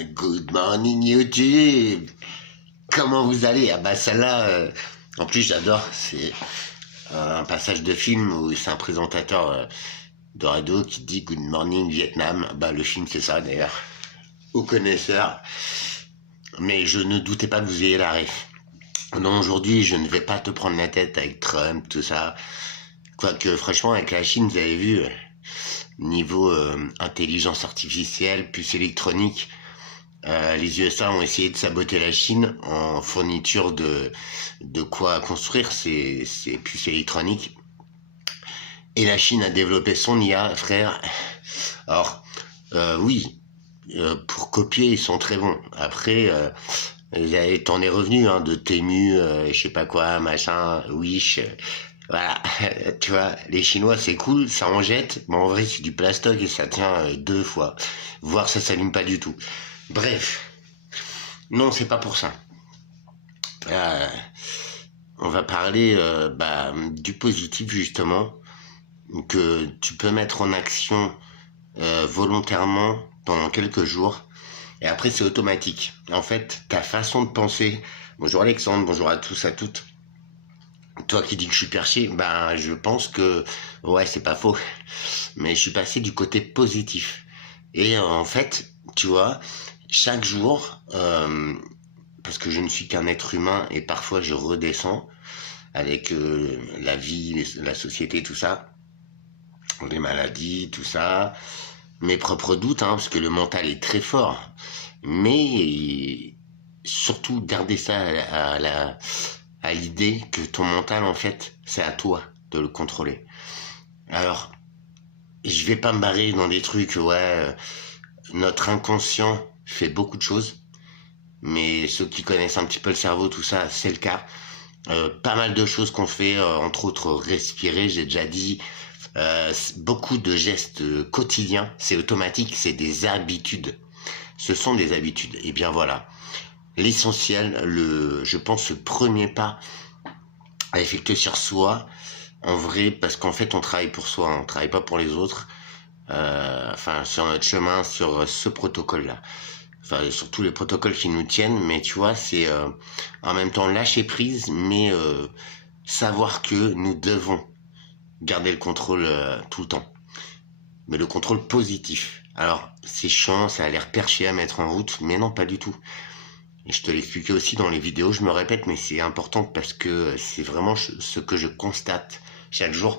Good morning YouTube. Comment vous allez? Ah bah celle-là, en plus j'adore, c'est un passage de film où c'est un présentateur de radio qui dit Good morning Vietnam. Bah le film c'est ça d'ailleurs, aux connaisseurs. Mais je ne doutais pas que vous ayez la ref. Non, aujourd'hui je ne vais pas te prendre la tête avec Trump, tout ça. Quoique franchement avec la Chine, vous avez vu, niveau intelligence artificielle, puce électronique, les USA ont essayé de saboter la Chine en fourniture de quoi construire ces puces électroniques. Et la Chine a développé son IA, frère. Alors, oui, pour copier, ils sont très bons. Après, t'en es revenu de Temu, je sais pas quoi, machin, Wish. Voilà, tu vois, les Chinois, c'est cool, ça en jette, mais en vrai, c'est du plastoc et ça tient 2 fois. Voire ça s'allume pas du tout. Bref, non, c'est pas pour ça. On va parler du positif, justement, que tu peux mettre en action volontairement pendant quelques jours. Et après, c'est automatique. En fait, ta façon de penser... Bonjour Alexandre, bonjour à tous, à toutes. Toi qui dis que je suis perché, je pense que, ouais, c'est pas faux, mais je suis passé du côté positif. Et en fait, tu vois, chaque jour, parce que je ne suis qu'un être humain et parfois je redescends avec la vie, la société, tout ça, les maladies, tout ça, mes propres doutes, parce que le mental est très fort, mais surtout garder ça à l'idée que ton mental, en fait, c'est à toi de le contrôler. Alors, je vais pas me barrer dans des trucs, notre inconscient fait beaucoup de choses, mais ceux qui connaissent un petit peu le cerveau, tout ça, c'est le cas. Pas mal de choses qu'on fait, entre autres respirer, j'ai déjà dit, beaucoup de gestes quotidiens, c'est automatique, c'est des habitudes. Ce sont des habitudes. Et bien voilà. L'essentiel, je pense, le premier pas à effectuer sur soi, en vrai, parce qu'en fait, on travaille pour soi, on travaille pas pour les autres, sur notre chemin, sur ce protocole-là. Enfin, sur tous les protocoles qui nous tiennent, mais tu vois, c'est en même temps lâcher prise, mais savoir que nous devons garder le contrôle tout le temps. Mais le contrôle positif. Alors, c'est chiant, ça a l'air perché à mettre en route, mais non, pas du tout. Et je te l'expliquais aussi dans les vidéos, je me répète, mais c'est important parce que c'est vraiment ce que je constate chaque jour.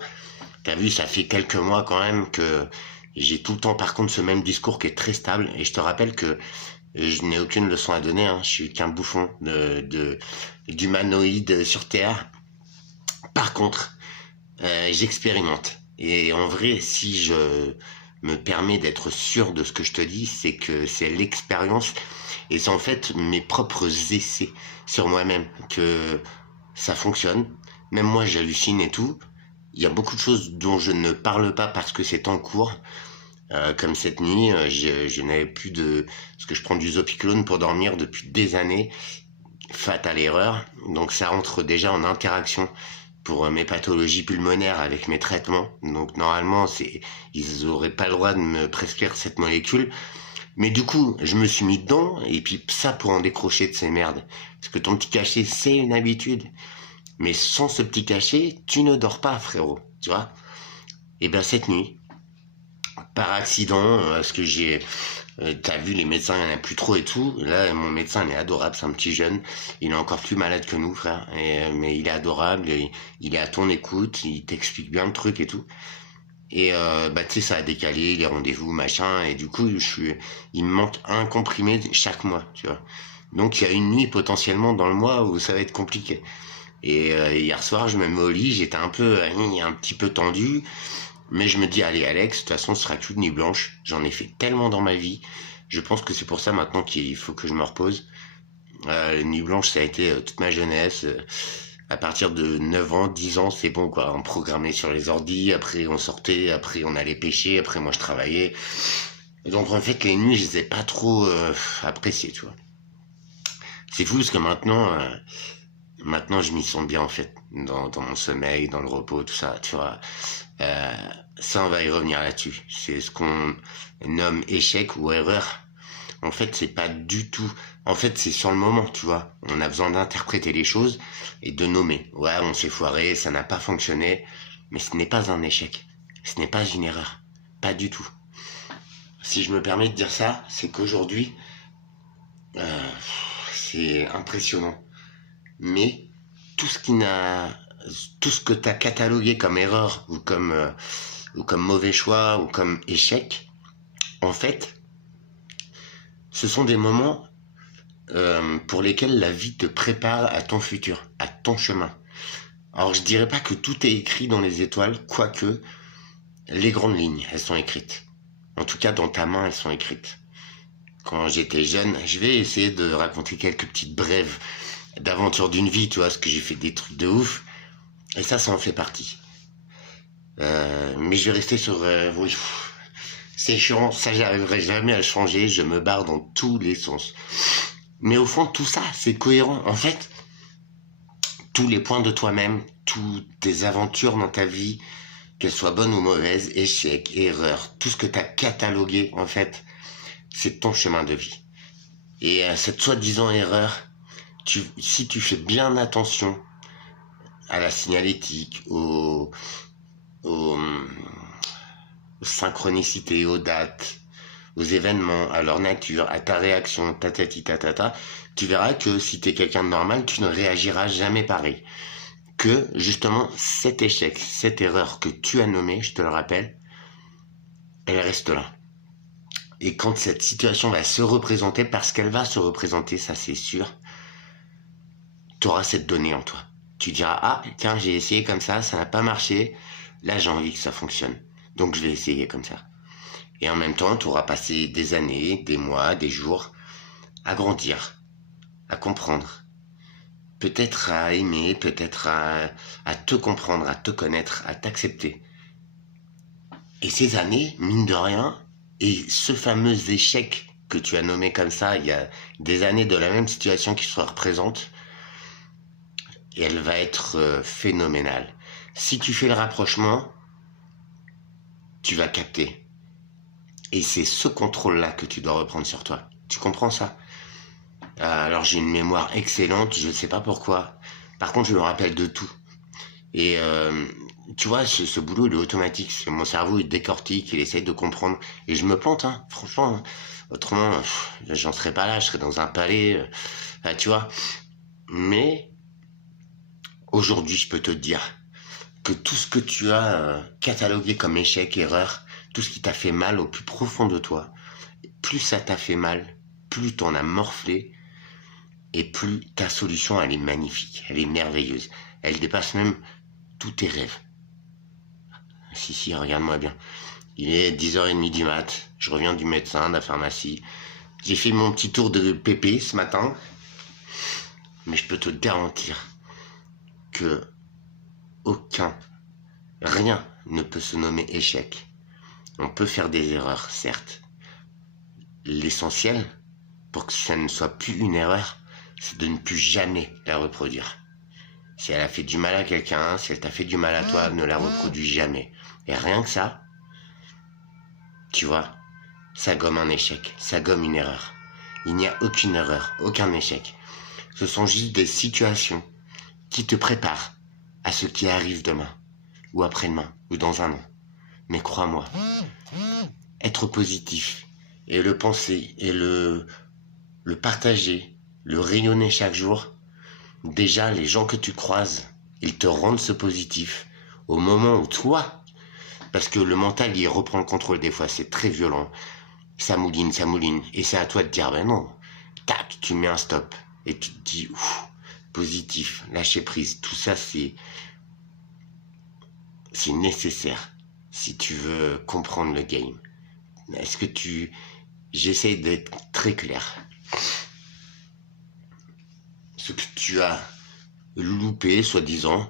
T'as vu, ça fait quelques mois quand même que j'ai tout le temps par contre ce même discours qui est très stable. Et je te rappelle que je n'ai aucune leçon à donner, je suis qu'un bouffon d'humanoïde sur Terre. Par contre, j'expérimente. Et en vrai, si je me permets d'être sûr de ce que je te dis, c'est que c'est l'expérience et c'est en fait mes propres essais sur moi-même que ça fonctionne. Même moi, j'hallucine et tout. Il y a beaucoup de choses dont je ne parle pas parce que c'est en cours. Comme cette nuit, je n'avais plus de... Parce que je prends du Zopiclone pour dormir depuis des années. Fatale erreur. Donc ça entre déjà en interaction pour mes pathologies pulmonaires avec mes traitements. Donc normalement, ils auraient pas le droit de me prescrire cette molécule. Mais du coup, je me suis mis dedans, et puis ça pour en décrocher de ces merdes. Parce que ton petit cachet, c'est une habitude. Mais sans ce petit cachet, tu ne dors pas, frérot. Tu vois? Et cette nuit, par accident, parce que t'as vu, les médecins, il n'y en a plus trop et tout. Là, mon médecin, il est adorable, c'est un petit jeune. Il est encore plus malade que nous, frère. Mais il est adorable, il est à ton écoute, il t'explique bien le truc et tout. Et tu sais, ça a décalé les rendez-vous, machin, et du coup, il me manque un comprimé chaque mois, tu vois. Donc il y a une nuit potentiellement dans le mois où ça va être compliqué. Et hier soir, je me mets au lit, j'étais un petit peu tendu, mais je me dis, allez Alex, de toute façon, ce sera qu'une nuit blanche. J'en ai fait tellement dans ma vie. Je pense que c'est pour ça maintenant qu'il faut que je me repose. La nuit blanche, ça a été toute ma jeunesse. À partir de 9 ans, 10 ans, c'est bon, quoi. On programmait sur les ordis, après on sortait, après on allait pêcher, après moi je travaillais. Et donc en fait, les nuits, je les ai pas trop appréciées, tu vois. C'est fou parce que maintenant je m'y sens bien en fait, dans mon sommeil, dans le repos, tout ça, tu vois. Ça, on va y revenir là-dessus. C'est ce qu'on nomme échec ou erreur. En fait, c'est pas du tout. En fait, c'est sur le moment, tu vois. On a besoin d'interpréter les choses et de nommer. Ouais, on s'est foiré, ça n'a pas fonctionné, mais ce n'est pas un échec. Ce n'est pas une erreur. Pas du tout. Si je me permets de dire ça, c'est qu'aujourd'hui, euh, c'est impressionnant. Mais tout ce qui n'a, tout ce que tu as catalogué comme erreur ou comme mauvais choix ou comme échec, en fait, ce sont des moments pour lesquels la vie te prépare à ton futur, à ton chemin. Alors je dirais pas que tout est écrit dans les étoiles, quoique les grandes lignes, elles sont écrites. En tout cas, dans ta main, elles sont écrites. Quand j'étais jeune, je vais essayer de raconter quelques petites brèves d'aventures d'une vie, tu vois, parce que j'ai fait des trucs de ouf, et ça en fait partie. Mais je vais rester sur... oui, c'est chiant, ça j'arriverai jamais à le changer, je me barre dans tous les sens. Mais au fond, tout ça, c'est cohérent. En fait, tous les points de toi-même, toutes tes aventures dans ta vie, qu'elles soient bonnes ou mauvaises, échecs, erreurs, tout ce que tu as catalogué, en fait, c'est ton chemin de vie. Et cette soi-disant erreur, si tu fais bien attention à la signalétique, aux synchronicités, aux dates, aux événements, à leur nature, à ta réaction, tu verras que si t'es quelqu'un de normal, tu ne réagiras jamais pareil. Que, justement, cet échec, cette erreur que tu as nommée, je te le rappelle, elle reste là. Et quand cette situation va se représenter, parce qu'elle va se représenter, ça c'est sûr, tu auras cette donnée en toi. Tu diras, ah, tiens, j'ai essayé comme ça n'a pas marché, là j'ai envie que ça fonctionne. Donc je vais essayer comme ça. Et en même temps, tu auras passé des années, des mois, des jours à grandir, à comprendre. Peut-être à aimer, peut-être à te comprendre, à te connaître, à t'accepter. Et ces années, mine de rien, et ce fameux échec que tu as nommé comme ça, il y a des années de la même situation qui se représente, et elle va être phénoménale. Si tu fais le rapprochement, tu vas capter. Et c'est ce contrôle-là que tu dois reprendre sur toi. Tu comprends ça? Alors j'ai une mémoire excellente, je ne sais pas pourquoi. Par contre, je me rappelle de tout. Et tu vois, ce boulot, il est automatique. Mon cerveau, il décortique, il essaye de comprendre. Et je me plante, hein, franchement. Hein. Autrement, j'en serais pas là, je serais dans un palais. Tu vois. Mais aujourd'hui, je peux te dire que tout ce que tu as catalogué comme échec, erreur, tout ce qui t'a fait mal au plus profond de toi, plus ça t'a fait mal, plus t'en as morflé, et plus ta solution, elle est magnifique, elle est merveilleuse. Elle dépasse même tous tes rêves. Si, regarde-moi bien. Il est 10h30 du mat, je reviens du médecin, de la pharmacie. J'ai fait mon petit tour de pépé ce matin, mais je peux te garantir que rien ne peut se nommer échec. On peut faire des erreurs, certes. L'essentiel, pour que ça ne soit plus une erreur, c'est de ne plus jamais la reproduire. Si elle a fait du mal à quelqu'un, si elle t'a fait du mal à toi, ne la reproduis jamais. Et rien que ça, tu vois, ça gomme un échec, ça gomme une erreur. Il n'y a aucune erreur, aucun échec. Ce sont juste des situations qui te préparent à ce qui arrive demain, ou après-demain, ou dans un an. Mais crois-moi, être positif, et le penser, et le partager, le rayonner chaque jour, déjà les gens que tu croises, ils te rendent ce positif au moment où toi, parce que le mental il reprend le contrôle des fois, c'est très violent, ça mouline, et c'est à toi de dire ben non, tac, tu mets un stop, et tu te dis ouf, positif, lâcher prise, tout ça c'est nécessaire si tu veux comprendre le game. Est-ce que j'essaie d'être très clair. Ce que tu as loupé, soi-disant,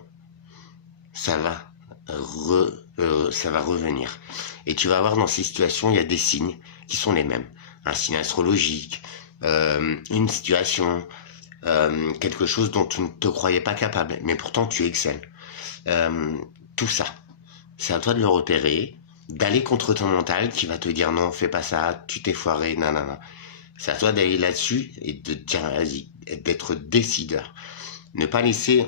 ça va revenir. Et tu vas voir dans ces situations, il y a des signes qui sont les mêmes. Un signe astrologique, une situation, quelque chose dont tu ne te croyais pas capable, mais pourtant tu excelles. Tout ça, c'est à toi de le repérer, d'aller contre ton mental qui va te dire non, fais pas ça, tu t'es foiré, nanana. C'est à toi d'aller là-dessus et de dire, vas-y, d'être décideur. Ne pas laisser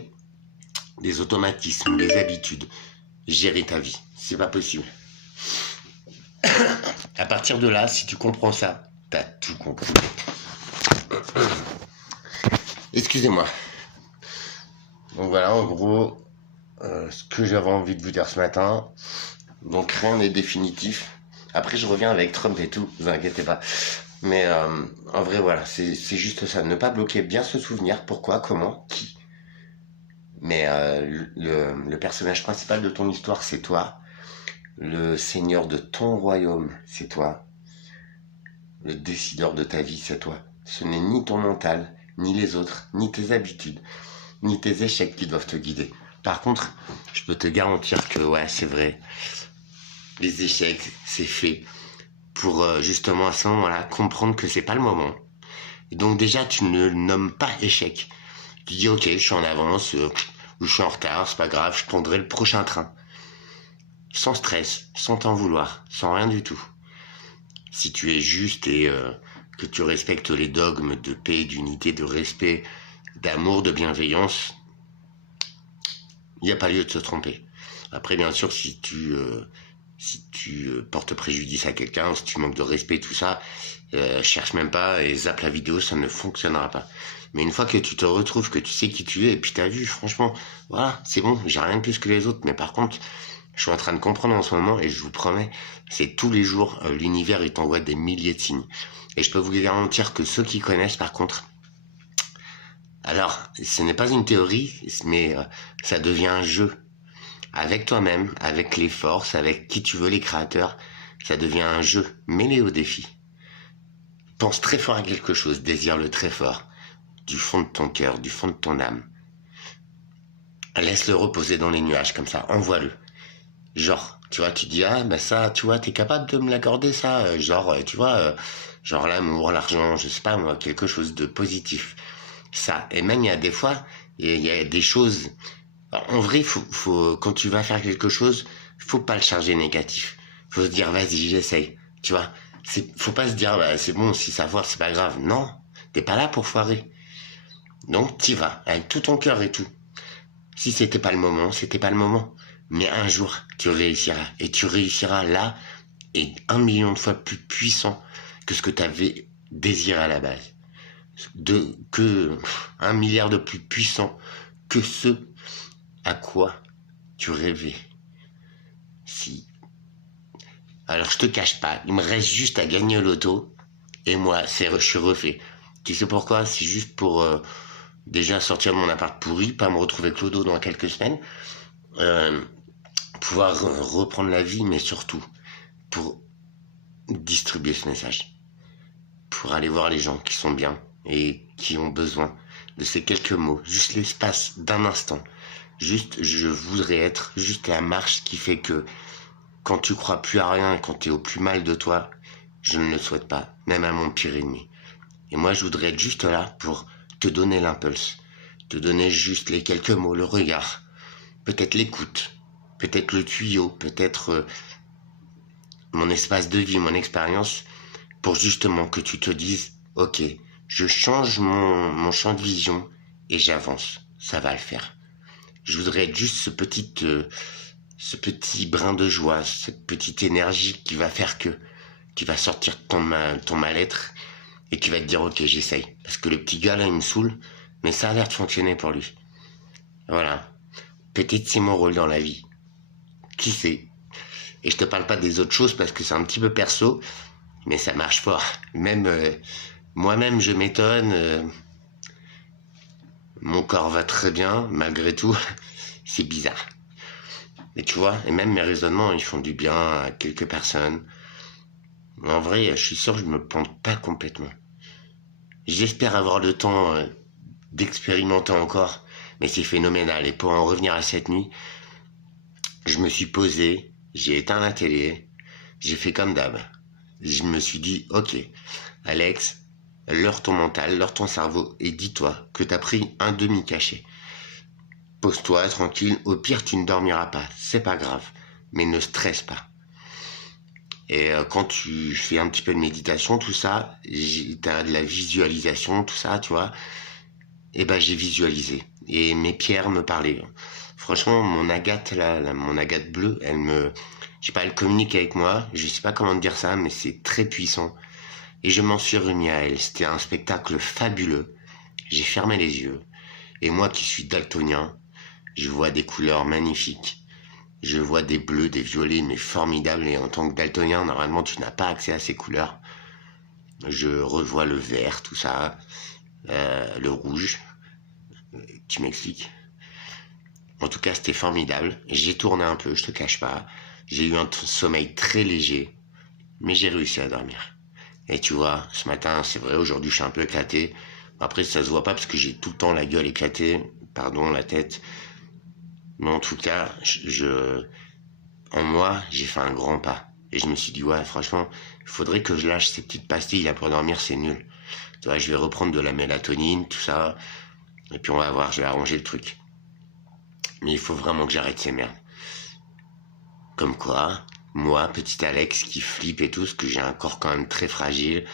des automatismes, des habitudes gérer ta vie. C'est pas possible. À partir de là, si tu comprends ça, t'as tout compris. Excusez-moi. Donc voilà, en gros, ce que j'avais envie de vous dire ce matin. Donc rien n'est définitif. Après, je reviens avec Trump et tout, vous inquiétez pas. Mais en vrai, voilà, c'est juste ça. Ne pas bloquer, bien se souvenir pourquoi, comment, qui. Mais le personnage principal de ton histoire, c'est toi. Le seigneur de ton royaume, c'est toi. Le décideur de ta vie, c'est toi. Ce n'est ni ton mental, ni les autres, ni tes habitudes, ni tes échecs qui doivent te guider. Par contre, je peux te garantir que, ouais, c'est vrai, les échecs, c'est fait pour justement à ce moment-là comprendre que c'est pas le moment. Et donc déjà, tu ne le nommes pas échec. Tu dis, ok, je suis en avance, ou je suis en retard, c'est pas grave, je prendrai le prochain train. Sans stress, sans t'en vouloir, sans rien du tout. Si tu es juste et que tu respectes les dogmes de paix, d'unité, de respect, d'amour, de bienveillance, il n'y a pas lieu de se tromper. Après, bien sûr, si tu portes préjudice à quelqu'un, si tu manques de respect, tout ça, cherche même pas et zappe la vidéo, ça ne fonctionnera pas. Mais une fois que tu te retrouves, que tu sais qui tu es, et puis t'as vu, franchement, voilà, c'est bon, j'ai rien de plus que les autres, mais par contre, je suis en train de comprendre en ce moment, et je vous promets, c'est tous les jours, l'univers, il t'envoie des milliers de signes. Et je peux vous garantir que ceux qui connaissent, par contre, alors, ce n'est pas une théorie, mais ça devient un jeu. Avec toi-même, avec les forces, avec qui tu veux, les créateurs, ça devient un jeu. Mets-les au défi. Pense très fort à quelque chose, désire-le très fort, du fond de ton cœur, du fond de ton âme. Laisse-le reposer dans les nuages, comme ça, envoie-le. Genre, tu vois, tu dis, ah, bah ça, tu vois, t'es capable de me l'accorder, ça, genre, tu vois, genre l'amour, l'argent, je sais pas moi, quelque chose de positif. Ça, et même il y a des fois, il y a des choses, en vrai, quand tu vas faire quelque chose, faut pas le charger négatif. Faut se dire, vas-y, j'essaye, tu vois. Faut pas se dire, bah, c'est bon, si ça foire, c'est pas grave. Non, t'es pas là pour foirer. Donc, t'y vas, avec tout ton cœur et tout. Si c'était pas le moment, c'était pas le moment. Mais un jour, tu réussiras. Et tu réussiras là, et 1 million de fois plus puissant que ce que tu avais désiré à la base. 1 milliard de plus puissant que ce à quoi tu rêvais. Si. Alors je te cache pas, il me reste juste à gagner au loto, et moi, je suis refait. Tu sais pourquoi? C'est juste pour déjà sortir de mon appart pourri, pas me retrouver clodo dans quelques semaines, pouvoir reprendre la vie, mais surtout pour distribuer ce message, pour aller voir les gens qui sont bien et qui ont besoin de ces quelques mots, juste l'espace d'un instant. Juste, je voudrais être juste la marche qui fait que quand tu crois plus à rien, quand tu es au plus mal de toi, je ne le souhaite pas, même à mon pire ennemi. Et moi, je voudrais être juste là pour te donner l'impulse, te donner juste les quelques mots, le regard, peut-être l'écoute, peut-être le tuyau, peut-être mon espace de vie, mon expérience, pour justement que tu te dises, ok, je change mon champ de vision et j'avance, ça va le faire. Je voudrais être juste ce petit brin de joie, cette petite énergie qui va faire qui va sortir ton mal-être et qui va te dire, ok, j'essaye. Parce que le petit gars là, il me saoule, mais ça a l'air de fonctionner pour lui. Voilà. Peut-être c'est mon rôle dans la vie. Qui sait? Et je te parle pas des autres choses parce que c'est un petit peu perso, mais ça marche fort. Même moi-même, je m'étonne. Mon corps va très bien, malgré tout. C'est bizarre. Mais tu vois, et même mes raisonnements, ils font du bien à quelques personnes. Mais en vrai, je suis sûr que je me plante pas complètement. J'espère avoir le temps d'expérimenter encore, mais c'est phénoménal. Et pour en revenir à cette nuit, je me suis posé, j'ai éteint la télé, j'ai fait comme d'hab. Je me suis dit, ok, Alex, leurre ton mental, leurre ton cerveau et dis-toi que t'as pris un demi-cachet. Pose-toi, tranquille, au pire tu ne dormiras pas, c'est pas grave, mais ne stresse pas. Et quand tu fais un petit peu de méditation, tout ça, t'as de la visualisation, tout ça, tu vois. Et ben j'ai visualisé. Et mes pierres me parlaient. Franchement, mon agate, mon agate bleue, je sais pas, elle communique avec moi. Je sais pas comment te dire ça, mais c'est très puissant. Et je m'en suis remis à elle. C'était un spectacle fabuleux. J'ai fermé les yeux. Et moi qui suis daltonien, je vois des couleurs magnifiques. Je vois des bleus, des violets, mais formidables. Et en tant que daltonien, normalement, tu n'as pas accès à ces couleurs. Je revois le vert, tout ça, le rouge. Tu m'expliques? En tout cas, c'était formidable. J'ai tourné un peu, je te cache pas. J'ai eu un sommeil très léger, mais j'ai réussi à dormir. Et tu vois, ce matin, c'est vrai, aujourd'hui, je suis un peu éclaté. Après, ça se voit pas parce que j'ai tout le temps la gueule éclatée, pardon, la tête. Mais en tout cas, en moi, j'ai fait un grand pas. Et je me suis dit, ouais, franchement, il faudrait que je lâche ces petites pastilles là pour dormir, c'est nul. Tu vois, je vais reprendre de la mélatonine, tout ça. Et puis on va voir, je vais arranger le truc. Mais il faut vraiment que j'arrête ces merdes. Comme quoi, moi, petit Alex qui flippe et tout, parce que j'ai un corps quand même très fragile,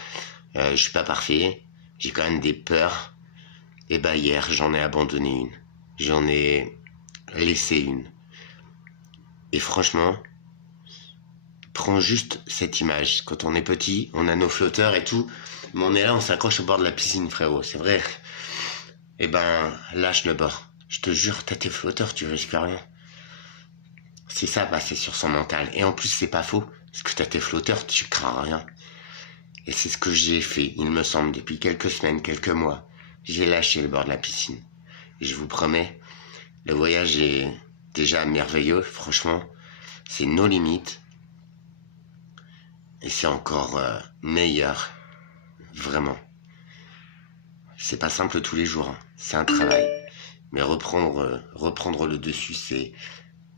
je suis pas parfait, j'ai quand même des peurs. Et bah hier, j'en ai abandonné une. J'en ai laissé une. Et franchement, prends juste cette image. Quand on est petit, on a nos flotteurs et tout, mais on est là, on s'accroche au bord de la piscine, frérot, c'est vrai. Et ben, lâche le bord. Je te jure, t'as tes flotteurs, tu risques rien. C'est ça, passer sur son mental. Et en plus, c'est pas faux. Parce que t'as tes flotteurs, tu crains rien. Et c'est ce que j'ai fait, il me semble, depuis quelques semaines, quelques mois. J'ai lâché le bord de la piscine. Et je vous promets, le voyage est déjà merveilleux, franchement. C'est nos limites. Et c'est encore meilleur. Vraiment. C'est pas simple tous les jours, hein. C'est un travail. Mais reprendre le dessus,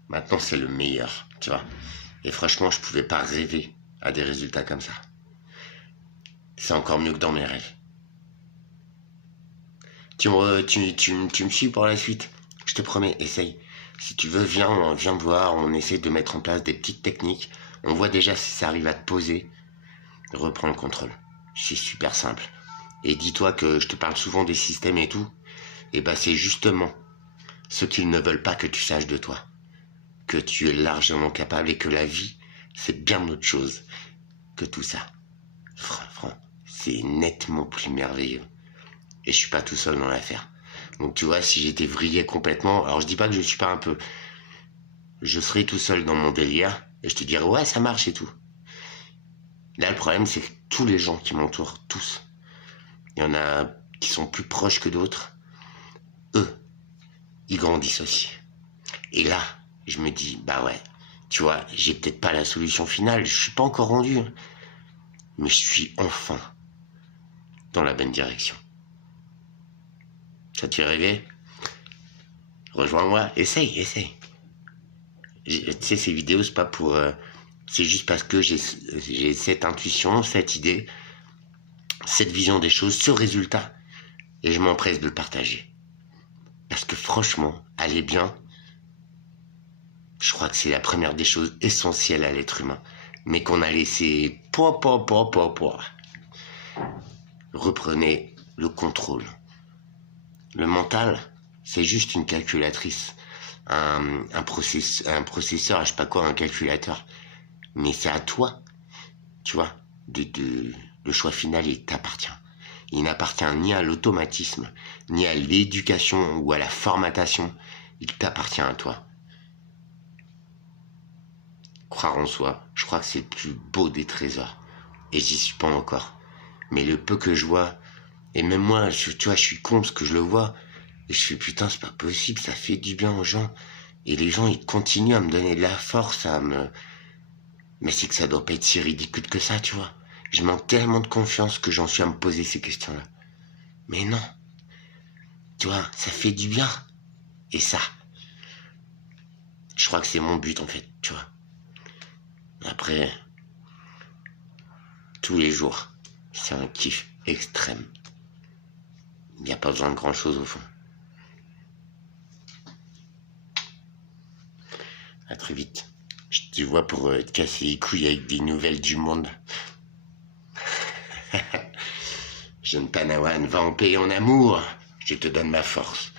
maintenant c'est le meilleur, tu vois. Et franchement, je pouvais pas rêver à des résultats comme ça. C'est encore mieux que dans mes rêves. Tu me suis pour la suite. Je te promets, essaye. Si tu veux, viens me voir, on essaie de mettre en place des petites techniques. On voit déjà si ça arrive à te poser. Reprends le contrôle. C'est super simple. Et dis-toi que je te parle souvent des systèmes et tout. Et bah c'est justement ce qu'ils ne veulent pas que tu saches de toi. Que tu es largement capable et que la vie, c'est bien autre chose que tout ça. Franchement, c'est nettement plus merveilleux. Et je suis pas tout seul dans l'affaire. Donc tu vois, si j'étais vrillé complètement, alors je dis pas que je suis pas un peu, je serais tout seul dans mon délire et je te dirais ouais ça marche et tout. Là le problème c'est que tous les gens qui m'entourent, tous, il y en a qui sont plus proches que d'autres, eux, ils grandissent aussi. Et là, je me dis bah ouais, tu vois, j'ai peut-être pas la solution finale, je suis pas encore rendu, mais je suis enfin dans la bonne direction. Ça te fait rêver? Rejoins-moi, essaye. Tu sais, ces vidéos, c'est pas pour... c'est juste parce que j'ai cette intuition, cette idée, cette vision des choses, ce résultat. Et je m'empresse de le partager. Parce que franchement, aller bien, je crois que c'est la première des choses essentielles à l'être humain. Mais qu'on a laissé... Reprenez le contrôle. Le mental, c'est juste une calculatrice. Un processeur, je sais pas quoi, un calculateur. Mais c'est à toi, tu vois, le choix final, il t'appartient. Il n'appartient ni à l'automatisme, ni à l'éducation ou à la formatation. Il t'appartient à toi. Croire en soi, je crois que c'est le plus beau des trésors. Et j'y suis pas encore. Mais le peu que je vois, et même moi, tu vois, je suis con parce que je le vois. Et je fais putain, c'est pas possible, ça fait du bien aux gens. Et les gens, ils continuent à me donner de la force, mais c'est que ça doit pas être si ridicule que ça, tu vois. Je manque tellement de confiance que j'en suis à me poser ces questions-là. Mais non. Tu vois, ça fait du bien. Et ça, je crois que c'est mon but, en fait, tu vois. Après, tous les jours, c'est un kiff extrême. Il n'y a pas besoin de grand-chose au fond. À très vite. Tu vois, pour te casser les couilles avec des nouvelles du monde. Jeune Panawan, va en paix en amour. Je te donne ma force.